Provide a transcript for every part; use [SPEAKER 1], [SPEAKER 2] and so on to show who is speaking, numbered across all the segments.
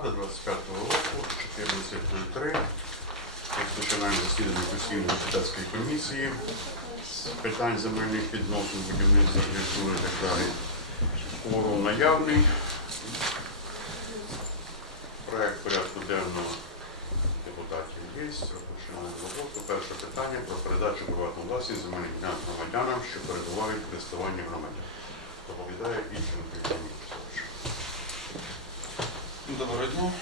[SPEAKER 1] листопада 25 року, 14.03. Розпочинаємо засідання постійної депутатської комісії з питань земельних відносин, будівництва архітектури і так далі. Форум наявний. Проект порядку денного депутатів є. Розпочинаємо роботу. Перше питання про передачу приватну власність земельних громадянам, що перебувають в користуванні громадян. Доповідає Ільченко.
[SPEAKER 2] Доброго дня.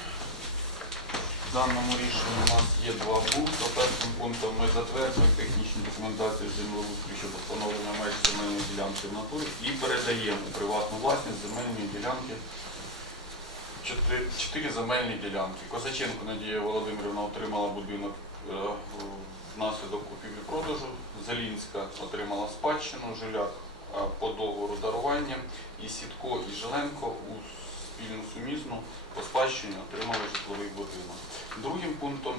[SPEAKER 2] В даному рішенні у нас є два пункти. Першим пунктом ми затверджуємо технічну документацію землеустрою щодо встановлення меж земельної ділянки в натурі і передаємо у приватну власність земельні ділянки. Чотири, земельні ділянки. Козаченко Надія Володимирівна отримала будинок е, внаслідок купівлі-продажу. Зелінська отримала спадщину, жиляк е, по договору дарування. І Сітко і Жиленко у спільну сумісну по спадщині отримали житловий будинок. Другим пунктом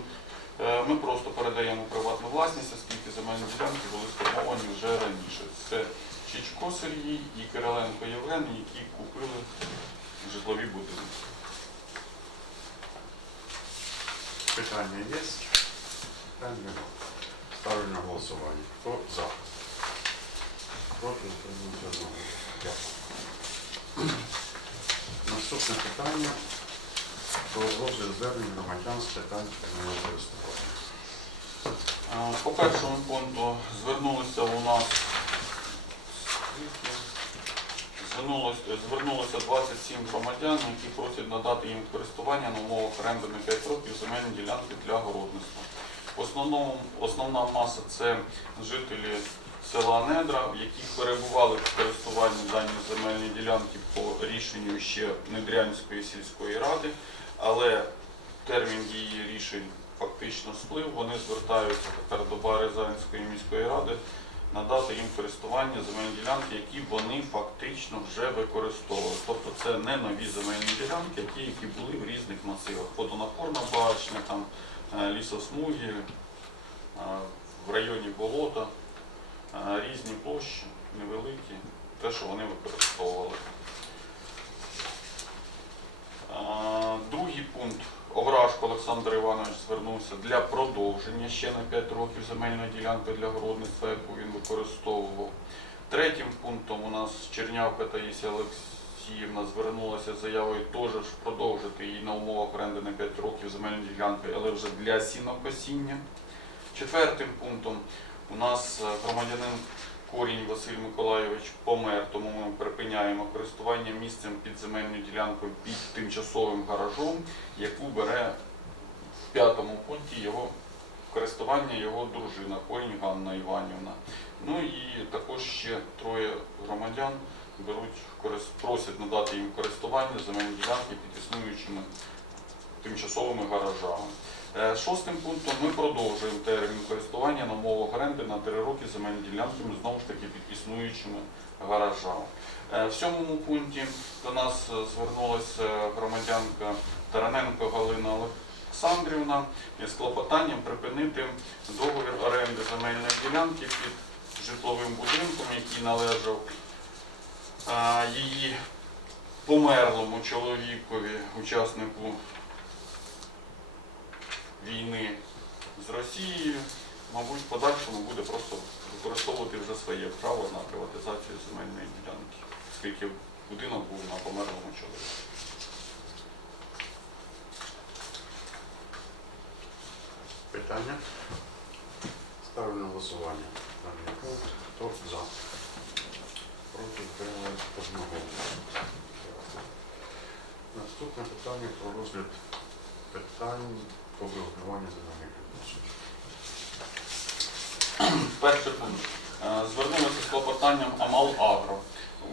[SPEAKER 2] е, ми просто передаємо приватну власність, оскільки земельні ділянки були сформовані вже раніше. Це Чичко Сергій і Кириленко Євген, які купили житлові будинки.
[SPEAKER 1] Питання є? Питань нема. Ставлю на голосування. Хто за? Проти. Дякую. Наступне питання про розгляд звернень громадян з питань користування.
[SPEAKER 2] Е, По першому пункту звернулися у нас звернулося, звернулося 27 громадян, які просять надати їм користування на умовах оренди на 5 років земельні ділянки для городництва. Основному, основна маса це жителі села Недра, в яких перебували в користуванні дані земельні ділянки по рішенню ще Недрянської сільської ради, але термін дії рішень фактично сплив, вони звертаються тепер до Березанської міської ради надати їм користування земельні ділянки, які вони фактично вже використовували. Тобто це не нові земельні ділянки, ті, які були в різних масивах. Водонапорна башня, там, е, лісосмуги, е, в районі болота, різні площі, невеликі, те, що вони використовували. Другий пункт. Овражко Олександр Іванович звернувся для продовження ще на 5 років земельної ділянки для городництва, яку він використовував. Третім пунктом у нас Чернявка Таїсія Олексіївна звернулася з заявою теж продовжити її на умовах оренди на 5 років земельної ділянки, але вже для сінокосіння. Четвертим пунктом у нас е, громадянин Корінь Василь Миколайович помер, тому ми припиняємо користування місцем під земельною ділянкою під тимчасовим гаражом, яку бере в п'ятому пункті його користування його дружина Корінь Ганна Іванівна. Ну і також ще троє громадян беруть просять надати їм користування земельні ділянки під існуючими тимчасовими гаражами. Е, Шостим пунктом ми продовжуємо термін користування на умовах оренди на 3 роки земельні ділянки знову ж таки під існуючими гаражами. Е, В сьомому пункті до нас е, звернулася громадянка Тараненко Галина Олександрівна із клопотанням припинити договір оренди земельної ділянки під житловим будинком, який належав її померлому чоловікові, учаснику війни з Росією, мабуть, в подальшому буде просто використовувати вже своє право на приватизацію земельної ділянки, оскільки будинок був на померлому чоловіку.
[SPEAKER 1] Питання? Ставлю на голосування. Хто за? Проти утримуються одного. Наступне питання про розгляд питань про врегулювання земельних.
[SPEAKER 2] Перший пункт. Е, Звернулися з клопотанням Амал Агро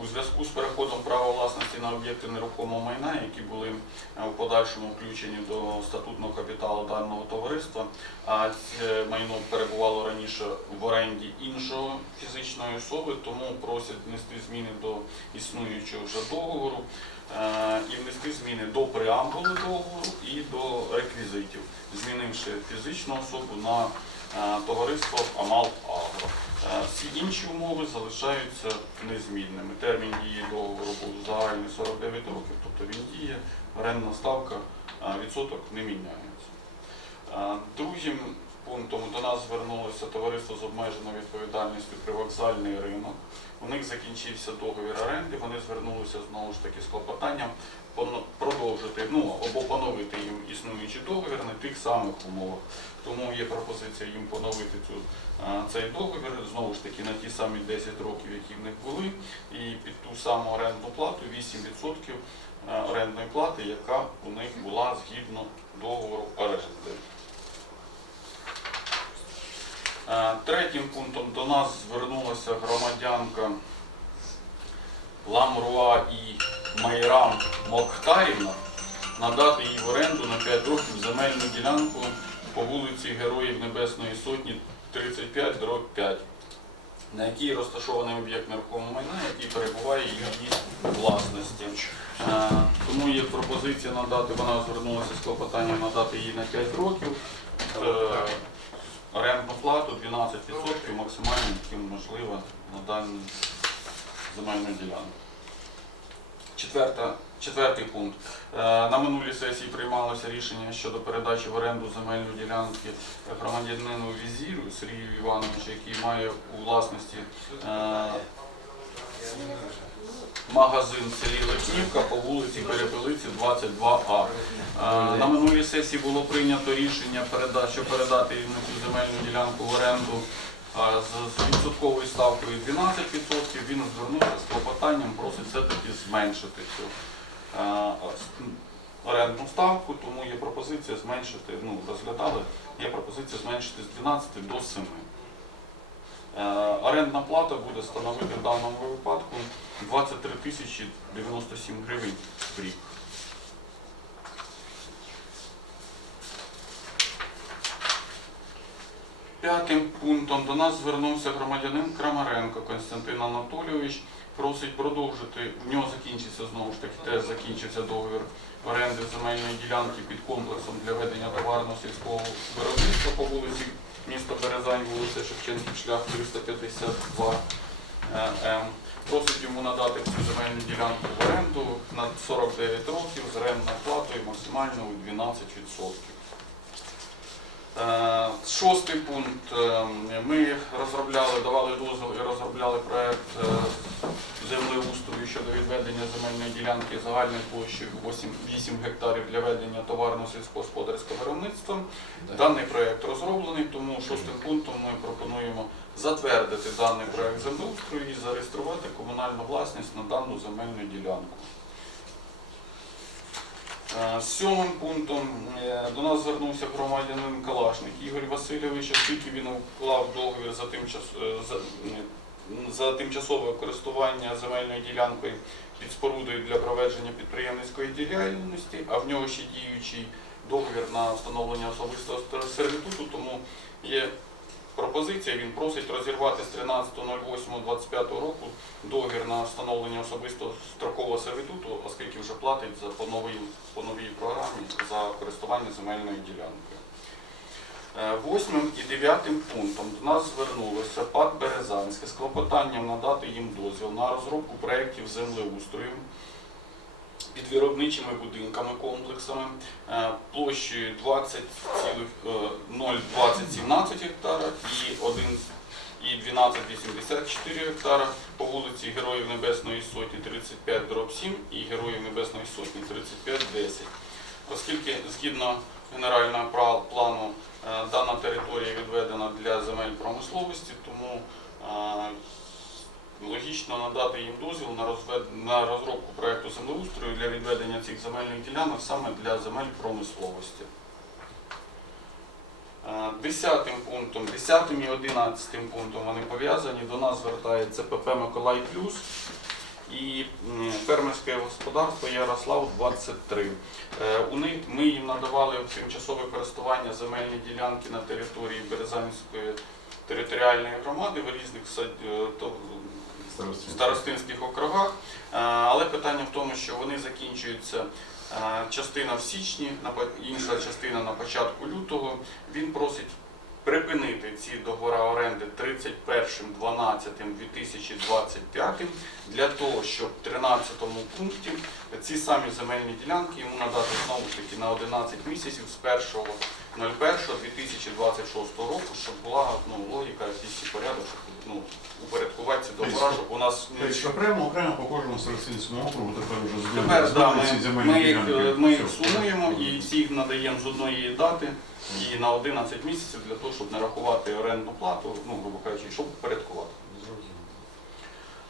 [SPEAKER 2] у зв'язку з переходом права власності на об'єкти нерухомого майна, які були е, в подальшому включені до статутного капіталу даного товариства. А це майно перебувало раніше в оренді іншої фізичної особи, тому просять внести зміни до існуючого вже договору і внести зміни до преамбули договору і до реквізитів, змінивши фізичну особу на е, товариство Амал Агро. Е, Всі інші умови залишаються незмінними. Термін дії договору був загальний 49 років, тобто він діє, орендна ставка відсоток не міняється. Другим пунктом до нас звернулося товариство з обмеженою відповідальністю привокзальний ринок. У них закінчився договір оренди, вони звернулися знову ж таки з клопотанням продовжити ну, або поновити їм існуючий договір на тих самих умовах. Тому є пропозиція їм поновити цю, цей договір знову ж таки на ті самі 10 років, які в них були, і під ту саму орендну плату 8% е, орендної плати, яка у них була згідно договору оренди. Е, Третім пунктом до нас звернулася громадянка Ламруа і Майрам Мохтарівна надати їй в оренду на 5 років земельну ділянку по вулиці Героїв Небесної Сотні 35 дроб 5, на якій розташований об'єкт нерухомого майна, який перебуває в її власності. Е, Тому є пропозиція надати, вона звернулася з клопотанням надати їй на 5 років. Орендну плату 12% максимально, яким можливо на даній земельну ділянку. Четверта, четвертий пункт. Е, На минулій сесії приймалося рішення щодо передачі в оренду земельної ділянки громадянину Візіру Сергію Івановичу, який має у власності е, магазин в селі Липнівка по вулиці Перепелиці 22А. Е, На минулій сесії було прийнято рішення, що передати йому цю земельну ділянку в оренду е, з з відсотковою ставкою 12%. Він звернувся з клопотанням, просить все-таки зменшити цю е, орендну ставку, тому є пропозиція зменшити, ну, розглядали, є пропозиція зменшити з 12 до 7. Е, Орендна плата буде становити в даному випадку 23 тисячі 97 гривень в рік. П'ятим пунктом до нас звернувся громадянин Крамаренко Константин Анатолійович. Просить продовжити. В нього закінчиться знову ж таки теж закінчився договір оренди земельної ділянки під комплексом для ведення товарного сільського виробництва по вулиці міста Березань, вулиця Шевченків, шлях 352 е, М. Просить йому надати цю земельну ділянку в оренду на 49 років з орендною платою максимально у 12%. Е, Шостий пункт. Е, Ми розробляли, давали дозвіл і розробляли проект е, землеустрою щодо відведення земельної ділянки загальною площею 8, 8 гектарів для ведення товарного сільськогосподарського виробництва. Даний проект розроблений, тому шостим пунктом ми пропонуємо затвердити даний проект землеустрою і зареєструвати комунальну власність на дану земельну ділянку. Е, Сьомим пунктом е, до нас звернувся громадянин Калашник Ігор Васильович, оскільки він уклав договір за, тимчас, е, за, за тимчасове користування земельною ділянкою під спорудою для проведення підприємницької діяльності, а в нього ще діючий договір на встановлення особистого сервітуту, тому є пропозиція, він просить розірвати з 13.08.25 року договір на встановлення особистого строкового сервітуту, оскільки вже платить за по новій, по новій програмі за користування земельною ділянкою. Е, Восьмим і дев'ятим пунктом до нас звернулося ПАД Березанське з клопотанням надати їм дозвіл на розробку проєктів землеустрою під виробничими будинками комплексами е, площею е, 20,02017 гектара і 1 і 12,84 гектара по вулиці Героїв Небесної Сотні 35 дроб 7 і Героїв Небесної Сотні 35 10. Оскільки згідно генерального плану е, дана територія відведена для земель промисловості, тому е, логічно надати їм дозвіл на, розробку проекту землеустрою для відведення цих земельних ділянок саме для земель промисловості. Е, Десятим пунктом, десятим і одинадцятим пунктом вони пов'язані. До нас звертається ПП Миколай Плюс і фермерське господарство Ярослав 23. Е, У них ми їм надавали в тимчасове користування земельні ділянки на території Березанської територіальної громади в різних е, старостинських округах. Е, Але питання в тому, що вони закінчуються частина в січні, інша частина на початку лютого. Він просить припинити ці договори оренди 31.12.2025 для того, щоб в 13 пункті ці самі земельні ділянки йому надати знову ж таки на 11 місяців з 1.01.2026 року, щоб була ну, логіка, якийсь порядок, щоб ну, упорядкувати ці договори, щоб у нас
[SPEAKER 1] Тобто окремо, окремо по кожному старостинському округу тепер вже збили-
[SPEAKER 2] Тепер да,
[SPEAKER 1] збили ці
[SPEAKER 2] ми,
[SPEAKER 1] земельні
[SPEAKER 2] ми, їх,
[SPEAKER 1] ділянки.
[SPEAKER 2] е, ми їх
[SPEAKER 1] Все.
[SPEAKER 2] сумуємо і всі їх надаємо з одної дати і на 11 місяців для того, щоб не рахувати орендну плату, ну, грубо кажучи, щоб упорядкувати.
[SPEAKER 1] Зрозуміло.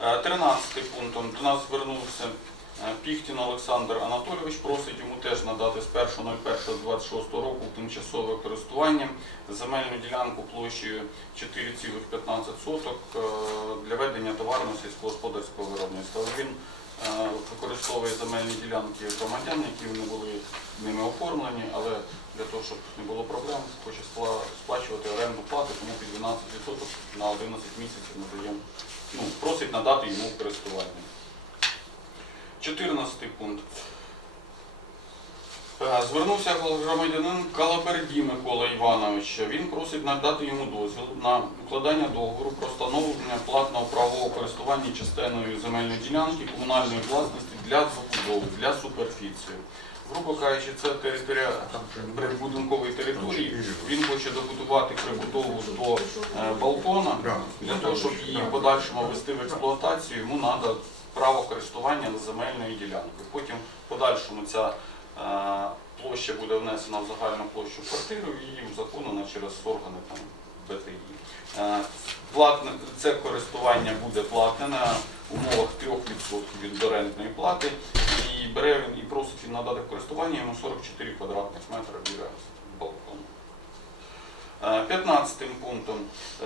[SPEAKER 2] Е, 13 пунктом до нас звернувся Піхтін Олександр Анатолійович, просить йому теж надати з 1.01.26 року в тимчасове користування земельну ділянку площею 4,15 соток е, для ведення товарного сільськогосподарського виробництва. Він е, використовує земельні ділянки громадян, які не були ними оформлені, але для того, щоб не було проблем, хоче сплачувати оренду плати, тому під 12% на 11 місяців надаємо ну, просить надати йому користування. 14 пункт. Е, Звернувся громадянин Калаберді Микола Іванович. Він просить надати йому дозвіл на укладання договору про встановлення платного правового користування частиною земельної ділянки комунальної власності для забудови, для суперфіції. Грубо кажучи, це територія прибудинкової території. Він хоче добудувати прибудову до е, балкона. Для того, щоб її в подальшому ввести в експлуатацію, йому треба право користування земельною ділянкою. Потім в подальшому ця е, площа буде внесена в загальну площу квартиру і її узаконена через органи там, БТІ. Е, це користування буде платне на умовах 3% від орендної плати. І бере він і просить він надати користування йому 44 квадратних метри біля 15 пунктом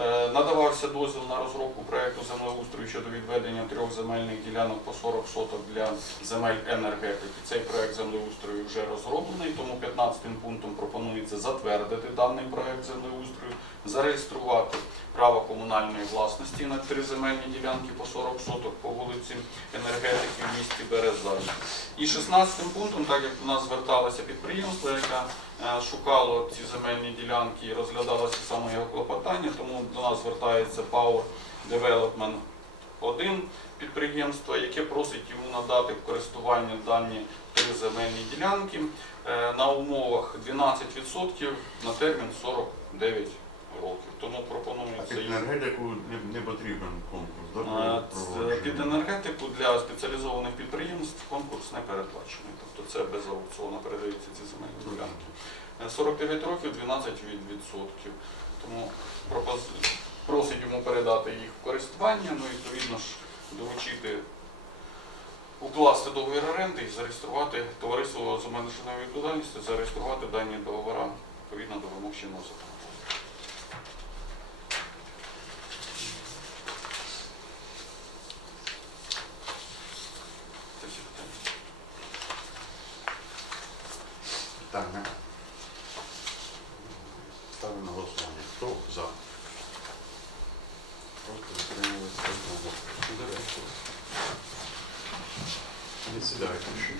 [SPEAKER 2] е, надавався дозвіл на розробку проекту землеустрою щодо відведення трьох земельних ділянок по 40 соток для земель енергетики. Цей проект землеустрою вже розроблений, тому 15 пунктом пропонується затвердити даний проект землеустрою, зареєструвати право комунальної власності на три земельні ділянки по 40 соток по вулиці енергетики в місті Березань. І 16 пунктом, так як у нас зверталося підприємство, яке е, шукало ці земельні ділянки і розглядалося саме його клопотання, тому до нас звертається Power Development 1 підприємство, яке просить йому надати в користування дані три земельні ділянки е, на умовах 12% на термін 49 років. Тому
[SPEAKER 1] А
[SPEAKER 2] пропонується
[SPEAKER 1] під енергетику не, не потрібен конкурс, да?
[SPEAKER 2] Е, це? Під енергетику для спеціалізованих підприємств конкурс не передбачений. Тобто це без аукціону передаються ці земельні ділянки. Е, 49 років 12 від відсотків. Тому пропоз- просить йому передати їх в користування, ну і відповідно ж доручити укласти договір оренди і зареєструвати товариство з обмеженою відповідальністю, зареєструвати дані договори відповідно до вимог чинного закону.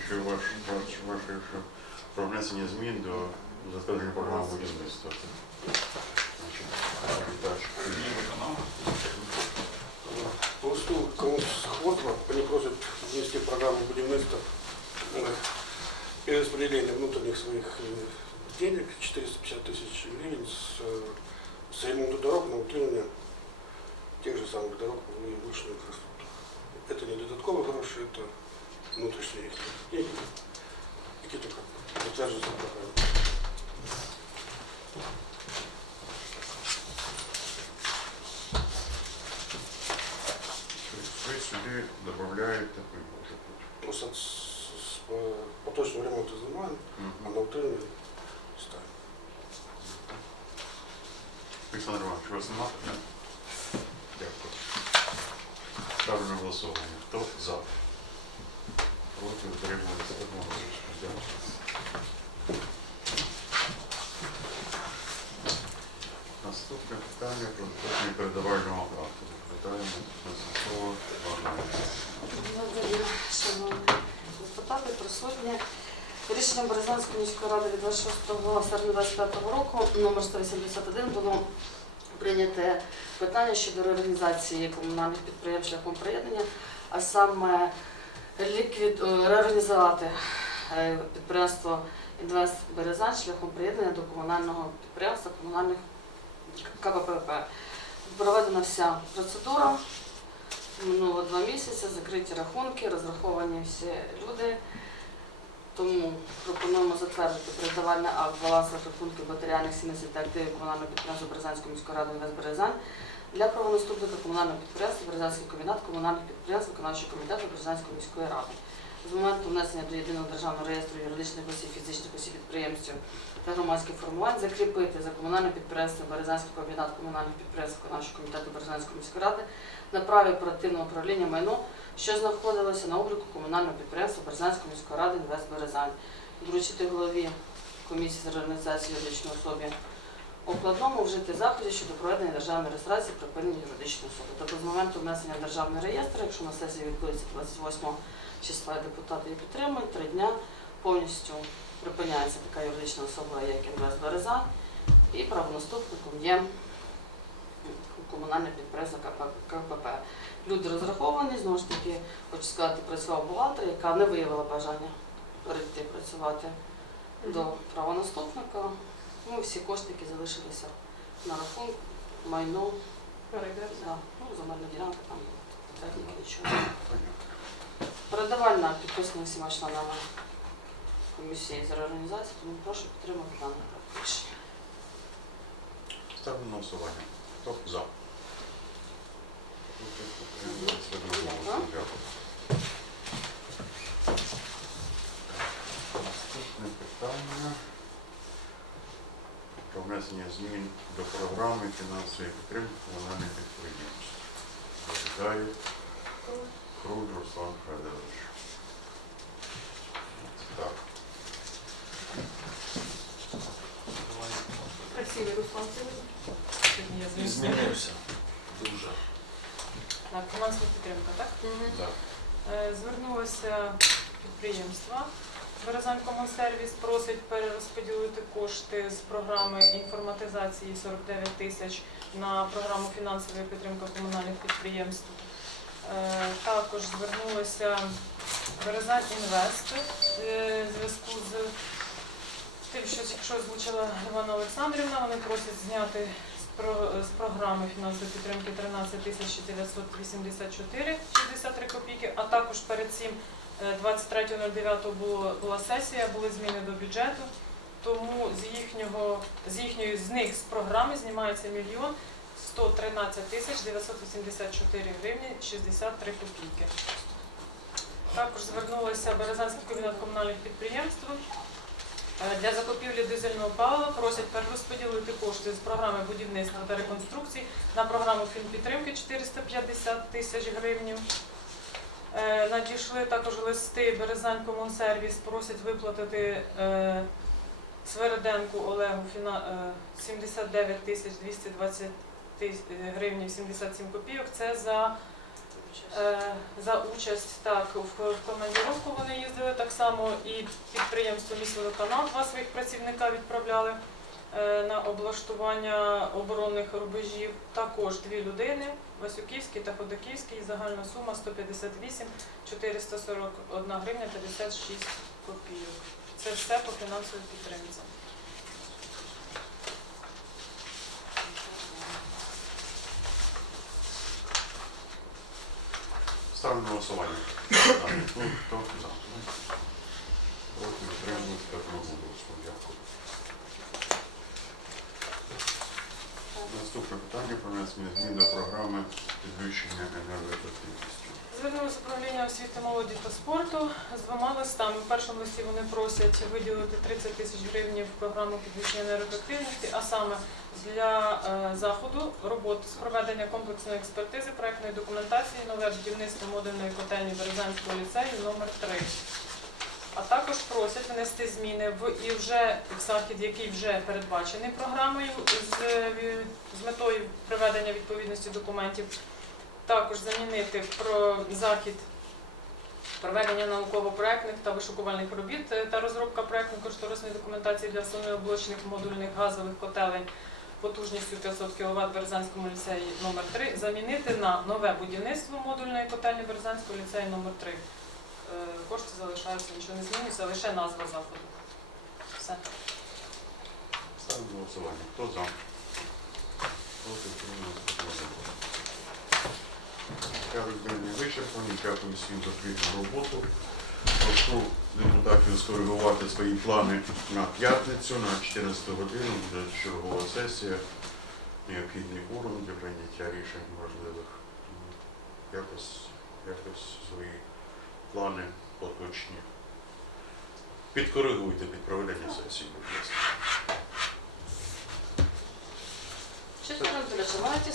[SPEAKER 1] що, що ваш, ваш, ваше, що про внесення змін до затвердження програми будівництва. Значить, так.
[SPEAKER 2] Її виконав.
[SPEAKER 3] По листу комусь Хвотова, они просят внести в программу будівництва э, перераспределение внутренних своих э, денег, 450 тысяч гривен с, э, с ремонта дорог на утримание тех же самых дорог и уличную инфраструктуру. Это не додатковые гроши, это внутренние их деньги, які только затверджуються в програмі.
[SPEAKER 1] Ви сюди додаєте, ой, може бути.
[SPEAKER 3] Просто с, с, по поточному ремонту знімаємо, а
[SPEAKER 1] Мгм.
[SPEAKER 3] на утримання ставимо.
[SPEAKER 1] Олександр Іванович, у вас немає? Ні. Дякую. Ставлю на голосування. Хто за? Проти утримується одного. Дякую. Наступне питання про затвердження передавального акту. Питаємо на слово
[SPEAKER 4] Доброго шановні депутати, присутні. Рішенням Березанської міської ради від 26 серпня 2025 року номер 181 було прийнято питання щодо реорганізації комунальних підприємств шляхом приєднання, а саме ліквід... е, реорганізувати е, підприємство Інвест Березань шляхом приєднання до комунального підприємства комунальних КПП. Проведена вся процедура. Минуло два місяці, закриті рахунки, розраховані всі люди. Тому пропонуємо затвердити передавальний акт балансових рахунків матеріальних цінностей активів комунального підприємства Березанської міської ради «Інвест Березань» для правонаступника комунального підприємства Березанський комбінат комунальних підприємств виконавчого комітету Березанської міської ради. З моменту внесення до єдиного державного реєстру юридичних осіб, фізичних осіб підприємців та громадських формувань закріпити за комунальним підприємством Березанський комбінат комунальних підприємств виконавчого комітету Березанської міської ради на праві оперативного управління майно, що знаходилося на обліку комунального підприємства Березанської міської ради «Інвест Березань». Доручити голові комісії з реорганізації юридичної особи окладному вжити заходів щодо проведення державної реєстрації припинення юридичної особи. Тобто з моменту внесення в державний реєстр, якщо на сесії відбудеться 28 числа депутати її підтримують, три дня повністю припиняється така юридична особа, як інвест Березань, і правонаступником є комунальне підприємство КПП. Люди розраховані, знову ж таки, хочу сказати, працював бухгалтер, яка не виявила бажання перейти працювати до правонаступника. Ну, всі кошти, які залишилися на рахунку, майно, да, ну, земельна ділянка, там техніки, нічого. Передавальна підписана всіма членами комісії з реорганізації, тому прошу підтримати дане рішення.
[SPEAKER 1] Ставлю на голосування. Хто за? Дякую. внесення змін до програми фінансової підтримки комунальних підприємств. Доповідає Круль Руслан Федорович. Так.
[SPEAKER 5] Красивий Руслан сьогодні. Сьогодні я з ним
[SPEAKER 2] Змінився. Дуже.
[SPEAKER 5] Так, фінансова підтримка, так?
[SPEAKER 1] Так.
[SPEAKER 5] Е, Звернулося підприємство. Березанькомунсервіс просить перерозподілити кошти з програми інформатизації 49 тисяч на програму фінансової підтримки комунальних підприємств. Е, Також звернулося Березань Інвест е, в зв'язку з тим, що що озвучила Івана Олександрівна. Вони просять зняти з про- з програми фінансової підтримки 13 тисяч 984 63 копійки, а також перед цим 23.09 було- була сесія, були зміни до бюджету, тому з їхнього з їхньої з них з програми знімається мільйон 113 тисяч 984 гривні 63 копійки. Також звернулося Березанський комбінат комунальних підприємств. Е, Для закупівлі дизельного палива просять перерозподілити кошти з програми будівництва та реконструкції на програму фінпідтримки 450 тисяч гривень. Е, Надійшли також листи Березань Комунсервіс, просять виплатити е, Свереденку Олегу е, 79 тисяч 220 е, гривень 77 копійок. Це за Е, за участь так в командировку вони їздили так само і підприємство «Міськводоканал» два своїх працівника відправляли е, на облаштування оборонних рубежів. Також дві людини Васюківський та Ходаківський. Загальна сума 158 441 гривня 56 копійок. Це все по фінансовій підтримці.
[SPEAKER 1] Ставлю на голосування. Дякую. Наступне питання про внесення змін до програми підвищення енергоефективності.
[SPEAKER 5] Звернулося управління освіти, молоді та спорту з двома листами. В першому листі вони просять виділити 30 тисяч гривень в програму підвищення енергоефективності, а саме для е, заходу робот з проведення комплексної експертизи проектної документації нове будівництво модульної котельні Березанського ліцею номер 3 А також просять внести зміни в і вже в захід, який вже передбачений програмою з, е, з метою приведення відповідності документів. Також замінити про захід проведення науково-проектних та вишукувальних робіт е, та розробка проектно-кошторисної документації для сонеоблочних модульних газових котелень потужністю 500 кВт в Березанському ліцеї номер 3 замінити на нове будівництво модульної котельні Березанського ліцею номер 3 Кошти залишаються, нічого не змінюється, лише назва заходу. Все.
[SPEAKER 1] На голосування. Хто за? Проти одноголосно. Порядок денний вичерпаний. Дякую всім за плідну роботу. Прошу депутатів скоригувати свої плани на п'ятницю, на 14 годину буде чергова сесія, необхідний форум для прийняття рішень важливих. Якось, якось свої плани поточні. Підкоригуйте під проведення сесії, будь ласка.
[SPEAKER 4] Чотири маєте